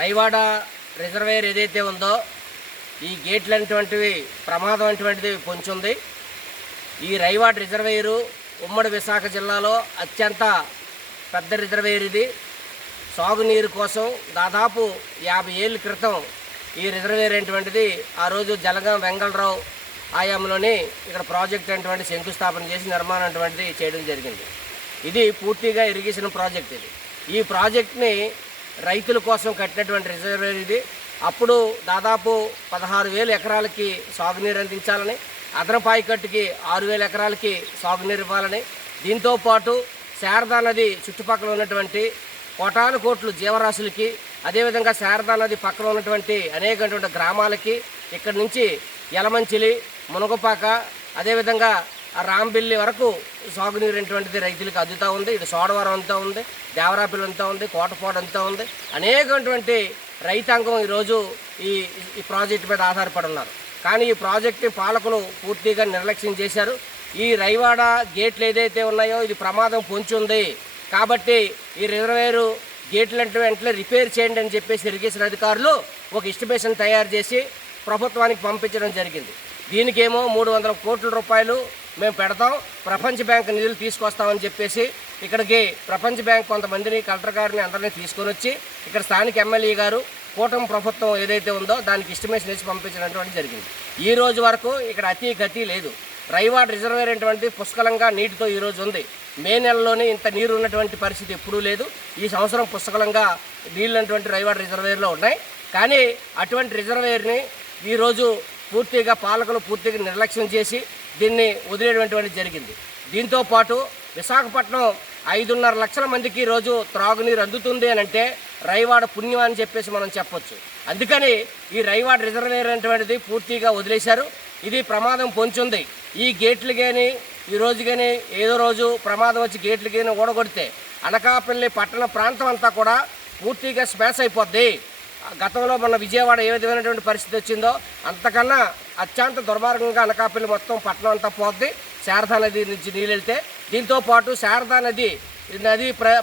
Raiwada reservoir ఏదైతే ఉందో ఈ గేట్లు అనేటువంటివి ప్రమాదం అటువంటిది పొంచుంది. ఈ రైవాడ రిజర్వేయరు ఉమ్మడి విశాఖ జిల్లాలో అత్యంత పెద్ద రిజర్వేయర్ ఇది. సాగునీరు కోసం దాదాపు 50 ఏళ్ళ క్రితం ఈ రిజర్వేయర్ అనేటువంటిది ఆ రోజు జలగం వెంగళరావు ఆయాంలోని ఇక్కడ ప్రాజెక్ట్ అనేటువంటి శంకుస్థాపన చేసి నిర్మాణం అటువంటిది చేయడం జరిగింది. ఇది పూర్తిగా ఇరిగేషన్ ప్రాజెక్ట్. ఈ ప్రాజెక్ట్ని రైతుల కోసం కట్టినటువంటి రిజర్వేయర్ ఇది. అప్పుడు దాదాపు 16,000 ఎకరాలకి సాగునీరు అందించాలని, అదనపాయి కట్టుకి 6,000 ఎకరాలకి సాగునీరు ఇవ్వాలని, దీంతోపాటు శారదా నది చుట్టుపక్కల ఉన్నటువంటి కోటాను కోట్లు జీవరాశులకి, అదేవిధంగా శారదా నది పక్కన ఉన్నటువంటి అనేకటువంటి గ్రామాలకి, ఇక్కడి నుంచి యలమంచిలి, మునగపాక, అదేవిధంగా రాంబిల్లి వరకు సాగునీరు అనేటువంటిది రైతులకు అందుతూ ఉంది. ఇటు సోడవరం అంతా ఉంది, దేవరాపిల్లి అంతా ఉంది, కోటపాడు అంతా ఉంది. అనేకటువంటి రైతాంగం ఈరోజు ఈ ప్రాజెక్టు మీద ఆధారపడి ఉన్నారు. కానీ ఈ ప్రాజెక్టు పాలకులు పూర్తిగా నిర్లక్ష్యం చేశారు. ఈ రైవాడ గేట్లు ఏదైతే ఉన్నాయో ఇది ప్రమాదం పొంచి ఉంది కాబట్టి ఈ రిజర్వేయరు గేట్లు అంటే వెంటనే రిపేర్ చేయండి అని చెప్పేసి ఇరిగేషన్ అధికారులు ఒక ఎస్టిమేషన్ తయారు చేసి ప్రభుత్వానికి పంపించడం జరిగింది. దీనికేమో 300 కోట్ల రూపాయలు మేము పెడతాం, ప్రపంచ బ్యాంక్ నిధులు తీసుకొస్తామని చెప్పేసి ఇక్కడికి ప్రపంచ బ్యాంక్ కొంతమందిని, కలెక్టర్ గారిని అందరినీ తీసుకొని వచ్చి ఇక్కడ స్థానిక ఎమ్మెల్యే గారు కూటమి ప్రభుత్వం ఏదైతే ఉందో దానికి ఎస్టిమేషన్ వేసి పంపించినటువంటి జరిగింది. ఈ రోజు వరకు ఇక్కడ అతి గతి లేదు. రైవాడ రిజర్వేయర్ అనేటువంటి పుష్కలంగా నీటితో ఈరోజు ఉంది. మే నెలలోనే ఇంత నీరు ఉన్నటువంటి పరిస్థితి ఎప్పుడూ లేదు. ఈ సంవత్సరం పుష్కలంగా నీళ్ళు అటువంటి రైవాడ రిజర్వేయర్లో ఉన్నాయి. కానీ అటువంటి రిజర్వేయర్ని ఈరోజు పూర్తిగా పాలకులు పూర్తిగా నిర్లక్ష్యం చేసి దీన్ని వదిలేటువంటి జరిగింది. దీంతోపాటు విశాఖపట్నం 5.5 లక్షల మందికి ఈరోజు త్రాగునీరు అందుతుంది అని అంటే రైవాడ పుణ్యం అని చెప్పేసి మనం చెప్పొచ్చు. అందుకని ఈ రైవాడ రిజర్వేయర్ అనేటువంటిది పూర్తిగా వదిలేశారు. ఇది ప్రమాదం పొంచుంది. ఈ గేట్లు కానీ ఈ రోజు కానీ ఏదో రోజు ప్రమాదం వచ్చి గేట్లు కానీ ఓడగొడితే అనకాపల్లి పట్టణ ప్రాంతం అంతా కూడా పూర్తిగా స్మాష్ అయిపోద్ది. గతంలో మన విజయవాడ ఏ విధమైనటువంటి పరిస్థితి వచ్చిందో అంతకన్నా అత్యంత దుర్మార్గంగా అనకాపల్లి మొత్తం పట్టణం అంతా పోద్ది శారదా నది నుంచి నీళ్ళు వెళ్తే. దీంతోపాటు శారదా నది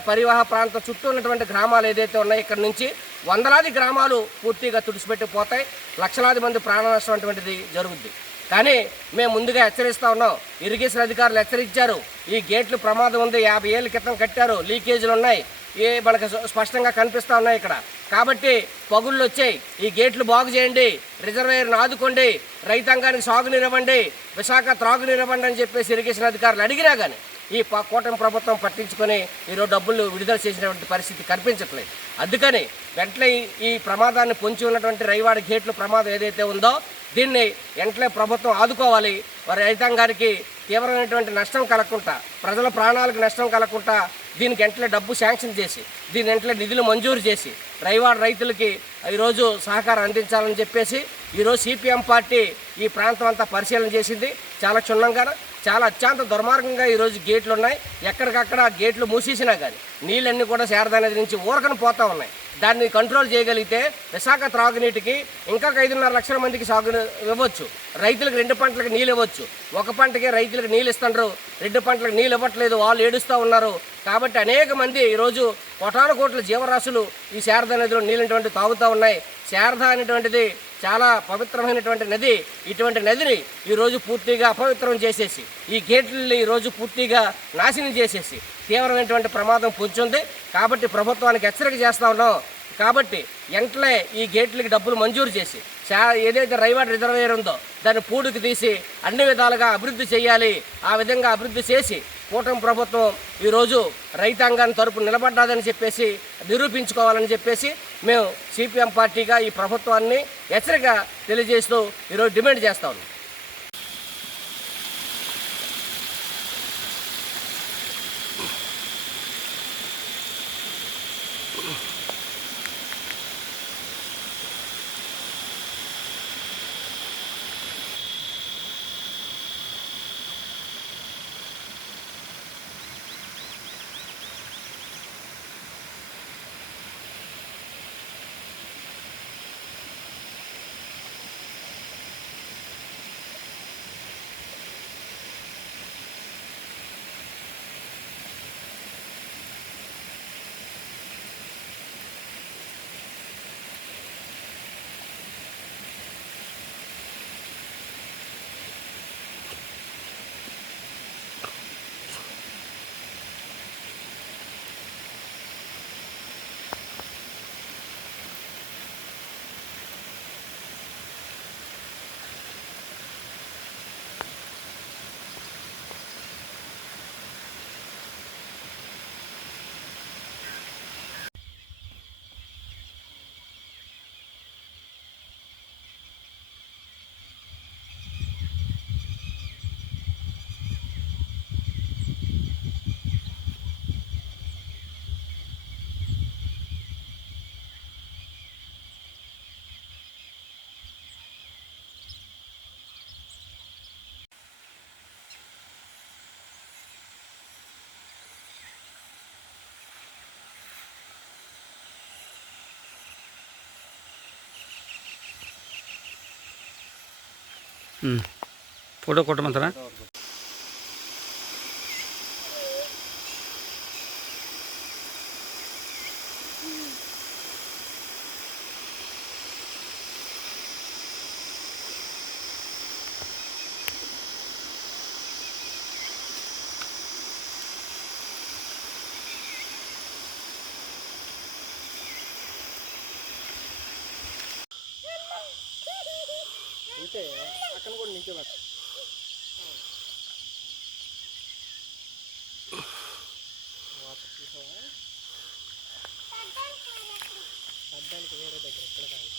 పరివాహ ప్రాంతం చుట్టూ ఉన్నటువంటి గ్రామాలు ఏదైతే ఉన్నాయో ఇక్కడ నుంచి వందలాది గ్రామాలు పూర్తిగా తుడిచిపెట్టిపోతాయి. లక్షలాది మంది ప్రాణ నష్టం అటువంటిది జరుగుద్ది. కానీ మేము ముందుగా హెచ్చరిస్తూ ఉన్నాం. ఇరిగేషన్ అధికారులు హెచ్చరించారు. ఈ గేట్లు ప్రమాదం ఉంది, 50 ఏళ్ళ క్రితం కట్టారు, లీకేజీలు ఉన్నాయి, మనకు స్పష్టంగా కనిపిస్తూ ఉన్నాయి ఇక్కడ. కాబట్టి పగుళ్ళు వచ్చాయి, ఈ గేట్లు బాగు చేయండి, రిజర్వేయర్ను ఆదుకోండి, రైతాంగానికి సాగునీరు ఇవ్వండి, విశాఖ త్రాగునీరు ఇవ్వండి అని చెప్పేసి ఇరిగేషన్ అధికారులు అడిగినా కానీ ఈ కూటమి ప్రభుత్వం పట్టించుకొని ఈరోజు డబ్బులు విడుదల చేసినటువంటి పరిస్థితి కనిపించట్లేదు. అందుకని వెంటనే ఈ ప్రమాదాన్ని పొంచి ఉన్నటువంటి రైవాడ గేట్లు ప్రమాదం ఏదైతే ఉందో దీన్ని వెంటనే ప్రభుత్వం ఆదుకోవాలి. వారి రైతాంగానికి తీవ్రమైనటువంటి నష్టం కలగకుండా, ప్రజల ప్రాణాలకు నష్టం కలగకుండా దీనికి వెంటనే డబ్బు శాంక్షన్ చేసి దీని వెంటనే నిధులు మంజూరు చేసి రైవాడ రైతులకి ఈరోజు సహకారం అందించాలని చెప్పేసి ఈరోజు సిపిఎం పార్టీ ఈ ప్రాంతం అంతా పరిశీలన చేసింది. చాలా క్షుణ్ణంగా, చాలా అత్యంత దుర్మార్గంగా ఈరోజు గేట్లు ఉన్నాయి. ఎక్కడికక్కడ గేట్లు మూసేసినా కానీ నీళ్ళన్నీ కూడా శారదా నది నుంచి ఊరకని పోతూ ఉన్నాయి. దాన్ని కంట్రోల్ చేయగలిగితే విశాఖ త్రాగునీటికి ఇంకా 5.5 లక్షల మందికి సాగు ఇవ్వచ్చు. రైతులకు 2 పంటలకు నీళ్ళు ఇవ్వచ్చు. ఒక పంటకే రైతులకు నీళ్ళు ఇస్తున్నారు, 2 పంటలకు నీళ్ళు ఇవ్వట్లేదు, వాళ్ళు ఏడుస్తూ ఉన్నారు. కాబట్టి అనేక మంది ఈరోజు కోటాను కోట్ల జీవరాశులు ఈ శారదా నదిలో నీళ్ళటువంటి తాగుతూ ఉన్నాయి. శారదా అనేటువంటిది చాలా పవిత్రమైనటువంటి నది. ఇటువంటి నదిని ఈరోజు పూర్తిగా అపవిత్రం చేసేసి ఈ గేట్లని ఈరోజు పూర్తిగా నాశనం చేసేసి తీవ్రమైనటువంటి ప్రమాదం పొంచుంది. కాబట్టి ప్రభుత్వానికి హెచ్చరిక చేస్తూ ఉన్నాం. కాబట్టి వెంటనే ఈ గేట్లకి డబ్బులు మంజూరు చేసి ఏదైతే రైవాడ రిజర్వేయర్ ఉందో దాన్ని పూడికి తీసి అన్ని విధాలుగా అభివృద్ధి చేయాలి. ఆ విధంగా అభివృద్ధి చేసి కూటమి ప్రభుత్వం ఈరోజు రైతాంగాన్ని తరపు నిలబడ్డాదని చెప్పేసి నిరూపించుకోవాలని చెప్పేసి మేము సిపిఎం పార్టీగా ఈ ప్రభుత్వాన్ని హెచ్చరిక తెలియజేస్తూ ఈరోజు డిమాండ్ చేస్తా ఉన్నాం. ఫోటో కొట్టమంటారా? అంటే అక్కడ కూడా నిల్చోబెట్ట. అద్దానికి వేరే దగ్గర ఎక్కడ కాదు.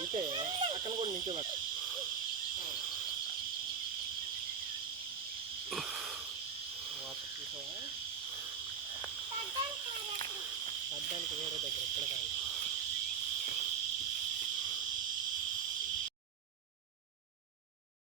అంటే అక్కడ కూడా నిల్చోబెట్ట.